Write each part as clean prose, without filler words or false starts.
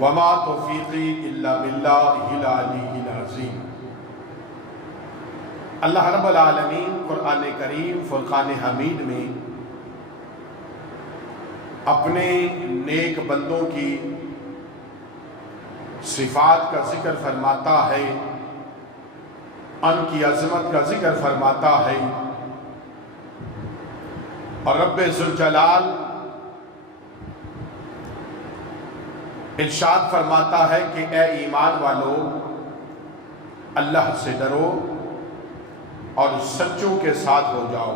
وما توفیقی الا باللہ العلی العظیم۔ اللہ رب العالمین قرآن کریم فرقان حمید میں اپنے نیک بندوں کی صفات کا ذکر فرماتا ہے، ان کی عظمت کا ذکر فرماتا ہے، اور رب ذوالجلال ارشاد فرماتا ہے کہ اے ایمان والو، اللہ سے ڈرو اور سچوں کے ساتھ ہو جاؤ،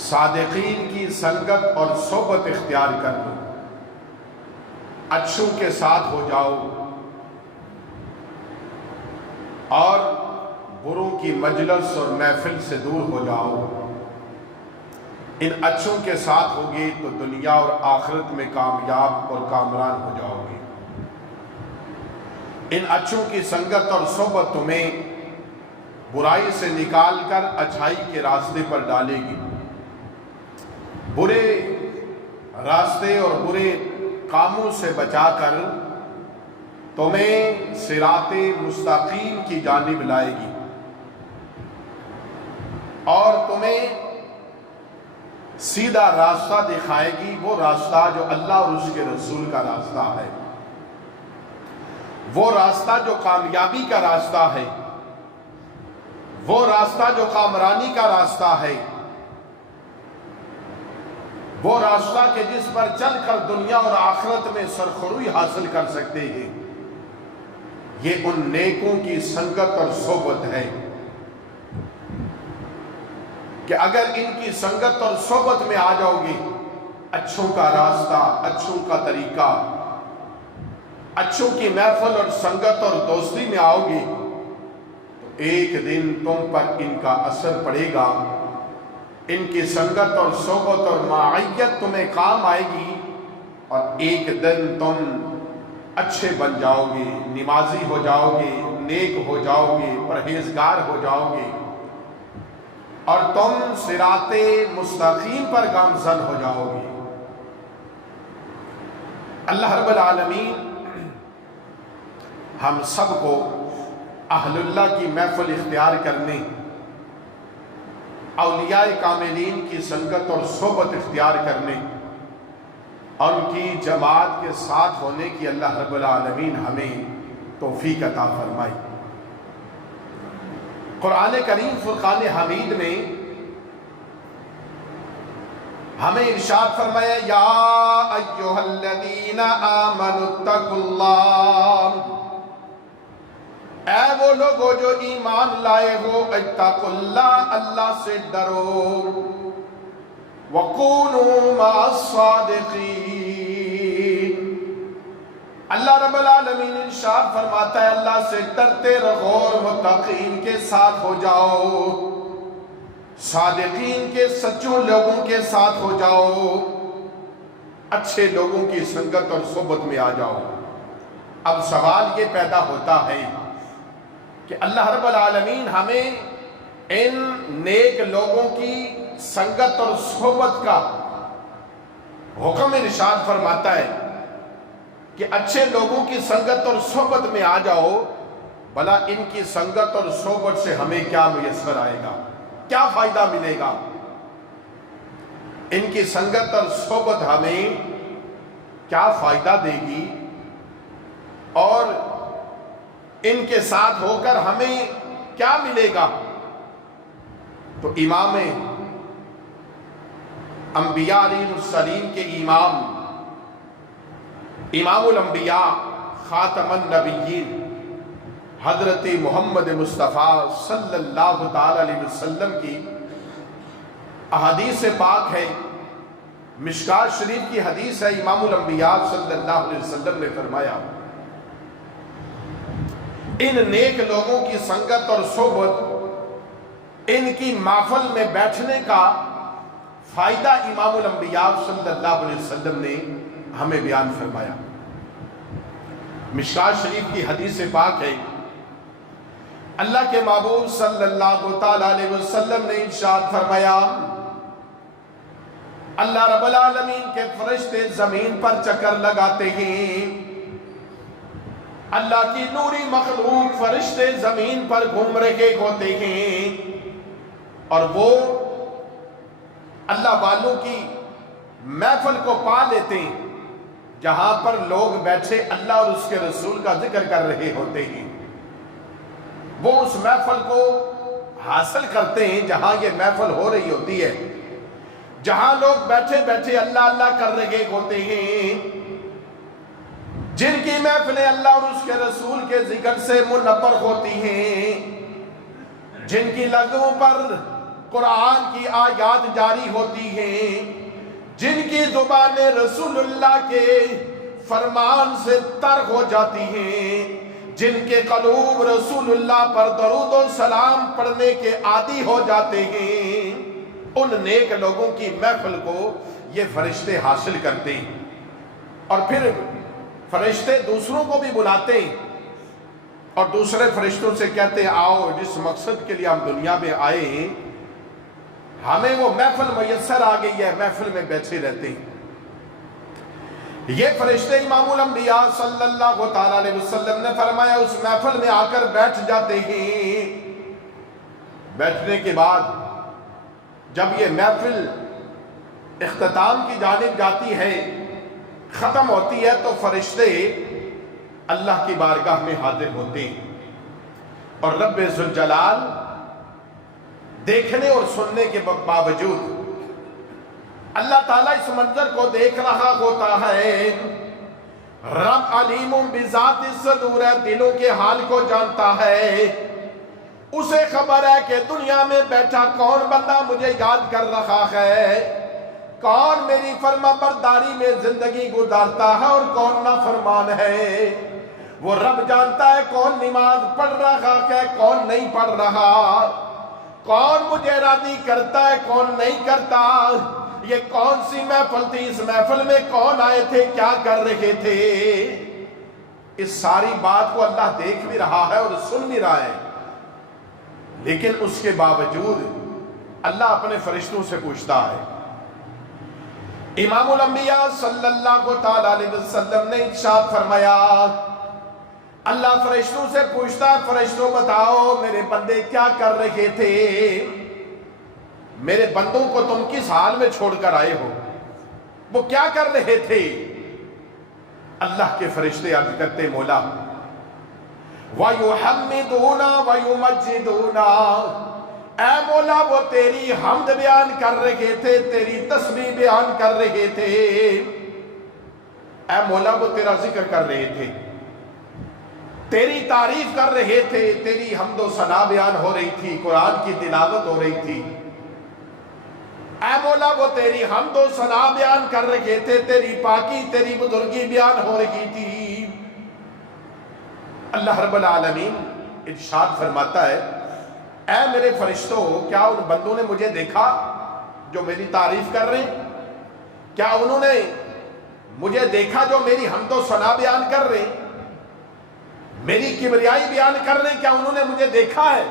صادقین کی سنگت اور صحبت اختیار کر لو، اچھوں کے ساتھ ہو جاؤ اور بروں کی مجلس اور محفل سے دور ہو جاؤ۔ ان اچھوں کے ساتھ ہوگی تو دنیا اور آخرت میں کامیاب اور کامران ہو جاؤ گے۔ ان اچھوں کی سنگت اور صحبت تمہیں برائی سے نکال کر اچھائی کے راستے پر ڈالے گی، برے راستے اور برے کاموں سے بچا کر تمہیں صراط مستقیم کی جانب لائے گی، اور تمہیں سیدھا راستہ دکھائے گی، وہ راستہ جو اللہ اور اس کے رسول کا راستہ ہے، وہ راستہ جو کامیابی کا راستہ ہے، وہ راستہ جو کامرانی کا راستہ ہے، وہ راستہ کہ جس پر چل کر دنیا اور آخرت میں سرخروئی حاصل کر سکتے ہیں۔ یہ ان نیکوں کی سنگت اور صحبت ہے کہ اگر ان کی سنگت اور صحبت میں آ جاؤ گے، اچھوں کا راستہ، اچھوں کا طریقہ، اچھوں کی محفل اور سنگت اور دوستی میں آؤ گے تو ایک دن تم پر ان کا اثر پڑے گا، ان کی سنگت اور صحبت اور معیت تمہیں کام آئے گی، اور ایک دن تم اچھے بن جاؤ گے، نمازی ہو جاؤ گے، نیک ہو جاؤ گے، پرہیزگار ہو جاؤ گے، اور تم صراط مستقیم پر گامزن ہو جاؤ گے۔ اللہ رب العالمین ہم سب کو اہل اللہ کی محفل اختیار کرنے، اولیاء کاملین کی سنگت اور صحبت اختیار کرنے اور ان کی جماعت کے ساتھ ہونے کی اللہ رب العالمین ہمیں توفیق عطا فرمائے۔ قرآن کریم فرقان حمید میں ہمیں ارشاد فرمایا، یا ایھا الذین آمنوا اتقوا اللہ، اے وہ لوگو جو ایمان لائے ہو، اتقوا اللہ، اللہ سے ڈرو، وَكُونُوا مَعَ الصَّادِقِينَ، اللہ رب العالمین ارشاد فرماتا ہے اللہ سے ڈرتے رہو اور متقین کے ساتھ ہو جاؤ، صادقین کے سچوں لوگوں کے ساتھ ہو جاؤ، اچھے لوگوں کی سنگت اور صحبت میں آ جاؤ۔ اب سوال یہ پیدا ہوتا ہے کہ اللہ رب العالمین ہمیں ان نیک لوگوں کی سنگت اور صحبت کا حکم ارشاد فرماتا ہے کہ اچھے لوگوں کی سنگت اور صحبت میں آ جاؤ، بھلا ان کی سنگت اور صحبت سے ہمیں کیا میسر آئے گا، کیا فائدہ ملے گا؟ ان کی سنگت اور صحبت ہمیں کیا فائدہ دے گی، اور ان کے ساتھ ہو کر ہمیں کیا ملے گا؟ تو امام انبیاء علیہ السلام کے امام الانبیاء خاتم النبیین حضرت محمد مصطفیٰ صلی اللہ تعالی علیہ وسلم کی احادیث پاک ہے، مشکوٰۃ شریف کی حدیث ہے، امام الانبیاء صلی اللہ علیہ وسلم نے فرمایا، ان نیک لوگوں کی سنگت اور صحبت، ان کی محفل میں بیٹھنے کا فائدہ امام الانبیاء صلی اللہ علیہ وسلم نے ہمیں بیان فرمایا۔ مشکوٰۃ شریف کی حدیث پاک ہے، اللہ کے محبوب صلی اللہ تعالی علیہ وسلم نے ارشاد فرمایا، اللہ رب العالمین کے فرشتے زمین پر چکر لگاتے ہیں، اللہ کی نوری مخلوق فرشتے زمین پر گھوم رہے ہوتے ہیں، اور وہ اللہ والوں کی محفل کو پا لیتے ہیں جہاں پر لوگ بیٹھے اللہ اور اس کے رسول کا ذکر کر رہے ہوتے ہیں۔ وہ اس محفل کو حاصل کرتے ہیں جہاں یہ محفل ہو رہی ہوتی ہے، جہاں لوگ بیٹھے بیٹھے اللہ اللہ کر رہے ہوتے ہیں، جن کی محفلیں اللہ اور اس کے رسول کے ذکر سے منور ہوتی ہیں، جن کی لبوں پر قرآن کی آیات جاری ہوتی ہیں، جن کی زبانیں رسول اللہ کے فرمان سے تر ہو جاتی ہیں، جن کے قلوب رسول اللہ پر درود و سلام پڑھنے کے عادی ہو جاتے ہیں، ان نیک لوگوں کی محفل کو یہ فرشتے حاصل کرتے ہیں، اور پھر فرشتے دوسروں کو بھی بلاتے ہیں اور دوسرے فرشتوں سے کہتے ہیں آؤ جس مقصد کے لیے ہم دنیا میں آئے ہیں ہمیں وہ محفل میسر آ گئی ہے، محفل میں بیٹھے رہتے ہیں۔ یہ فرشتے امام الانبیاء صلی اللہ تعالیٰ علیہ وسلم نے فرمایا اس محفل میں آ کر بیٹھ جاتے ہیں۔ بیٹھنے کے بعد جب یہ محفل اختتام کی جانب جاتی ہے، ختم ہوتی ہے، تو فرشتے اللہ کی بارگاہ میں حاضر ہوتے ہیں، اور رب ذوالجلال دیکھنے اور سننے کے باوجود اللہ تعالیٰ اس منظر کو دیکھ رہا ہوتا ہے۔ رب علیم بذات الصدور ہے، دلوں کے حال کو جانتا ہے، اسے خبر ہے کہ دنیا میں بیٹھا کون بندہ مجھے یاد کر رہا ہے، کون میری فرما برداری میں زندگی گزارتا ہے اور کون نافرمان ہے۔ وہ رب جانتا ہے کون نماز پڑھ رہا ہے، کون نہیں پڑھ رہا، کون مجھے راضی کرتا ہے، کون نہیں کرتا، یہ کون سی محفل تھی، اس محفل میں کون آئے تھے، کیا کر رہے تھے۔ اس ساری بات کو اللہ دیکھ بھی رہا ہے اور سن بھی رہا ہے، لیکن اس کے باوجود اللہ اپنے فرشتوں سے پوچھتا ہے۔ امام الانبیاء صلی اللہ تعالیٰ علیہ وسلم نے ارشاد فرمایا، اللہ فرشتوں سے پوچھتا ہے فرشتوں بتاؤ میرے بندے کیا کر رہے تھے، میرے بندوں کو تم کس حال میں چھوڑ کر آئے ہو، وہ کیا کر رہے تھے۔ اللہ کے فرشتے عرض کرتے مولا وَيُحَمِّدُونَ وَيُمَجِّدُونَ، اے مولا وہ تیری حمد بیان کر رہے تھے، تیری تسبیح بیان کر رہے تھے، اے مولا وہ تیرا ذکر کر رہے تھے، تیری تعریف کر رہے تھے، تیری حمد و ثنا بیان ہو رہی تھی، قرآن کی تلاوت ہو رہی تھی، اے مولا وہ تیری حمد و ثنا بیان کر رہے تھے، تیری پاکی تیری بزرگی بیان ہو رہی تھی۔ اللہ رب العالمین ارشاد فرماتا ہے اے میرے فرشتوں کیا ان بندوں نے مجھے دیکھا جو میری تعریف کر رہے ہیں، کیا انہوں نے مجھے دیکھا جو میری حمد و ثنا بیان کر رہے ہیں، میری کبریائی بیان کر رہے ہیں، کیا انہوں نے مجھے دیکھا ہے۔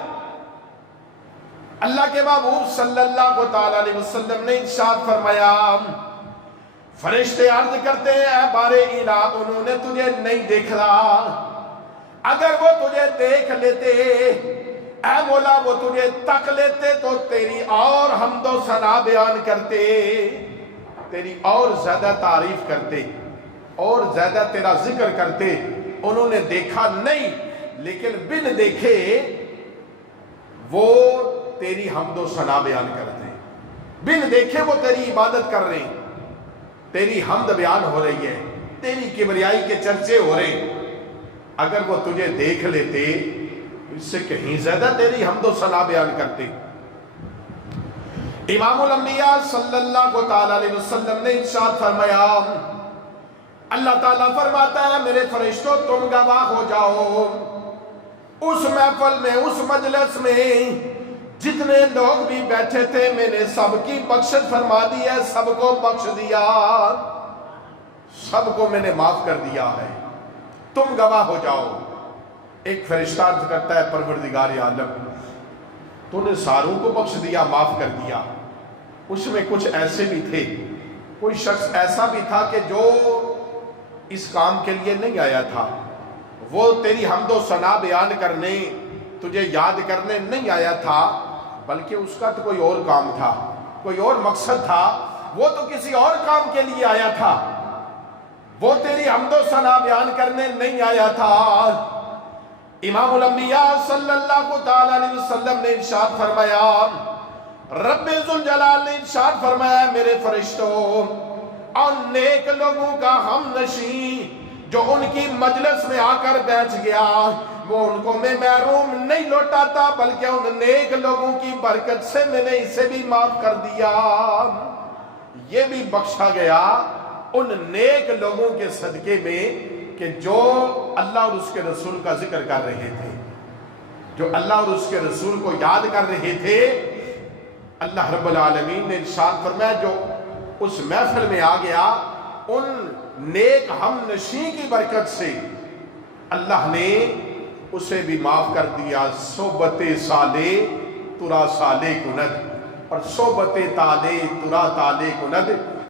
اللہ کے محبوب صلی اللہ تعالیٰ علیہ وسلم نے ارشاد فرمایا، فرشتے عرض کرتے ہیں اے بار الہ انہوں نے تجھے نہیں دیکھا، اگر وہ تجھے دیکھ لیتے اے مولا وہ تجھے تک لیتے تو تیری اور حمد و ثنا بیان کرتے، تیری اور زیادہ تعریف کرتے، اور زیادہ تیرا ذکر کرتے، انہوں نے دیکھا نہیں لیکن بن دیکھے وہ تیری حمد و ثنا بیان کرتے ہیں، بن دیکھے وہ تیری عبادت کر رہے ہیں، تیری حمد بیان ہو رہی ہے، تیری کبریائی کے چرچے ہو رہے ہیں، اگر وہ تجھے دیکھ لیتے اس سے کہیں زیادہ تیری حمد و ثنا بیان کرتے۔ امام الانبیاء صلی اللہ تعالیٰ علیہ وسلم نے ارشاد فرمایا، اللہ تعالیٰ فرماتا ہے میرے فرشتوں تم گواہ ہو جاؤ، اس محفل میں اس مجلس میں جتنے لوگ بھی بیٹھے تھے میں نے سب کی بخشش فرما دی ہے، سب کو بخش دیا، سب کو میں نے معاف کر دیا ہے، تم گواہ ہو جاؤ۔ ایک فرشتہ عرض کرتا ہے پروردگار عالم تو نے ساروں کو بخش دیا، معاف کر دیا، اس میں کچھ ایسے بھی تھے کوئی شخص ایسا بھی تھا کہ جو اس کام کے لیے نہیں آیا تھا، وہ تیری حمد و ثنا بیان کرنے، تجھے یاد کرنے نہیں آیا تھا، بلکہ اس کا تو کوئی اور کام تھا، کوئی اور مقصد تھا، وہ تو کسی اور کام کے لیے آیا تھا، وہ تیری حمد و ثنا بیان کرنے نہیں آیا تھا۔ امام الانبیاء صلی اللہ تعالی علیہ وسلم نے ارشاد فرمایا، رب ذوالجلال نے ارشاد فرمایا، میرے فرشتوں اور نیک لوگوں کا ہم نشیں جو ان کی مجلس میں آ کر بیٹھ گیا، وہ ان کو میں محروم نہیں لوٹاتا، بلکہ ان نیک لوگوں کی برکت سے میں نے اسے بھی معاف کر دیا، یہ بھی بخشا گیا ان نیک لوگوں کے صدقے میں کہ جو اللہ اور اس کے رسول کا ذکر کر رہے تھے، جو اللہ اور اس کے رسول کو یاد کر رہے تھے۔ اللہ رب العالمین نے ارشاد فرمایا، جو اس محفل میں آ گیا، ان نیک ہم نشیں کی برکت سے اللہ نے اسے بھی معاف کر دیا۔ صحبت سالے ترا سالے کند، اور صحبت تالے ترا تالے کند،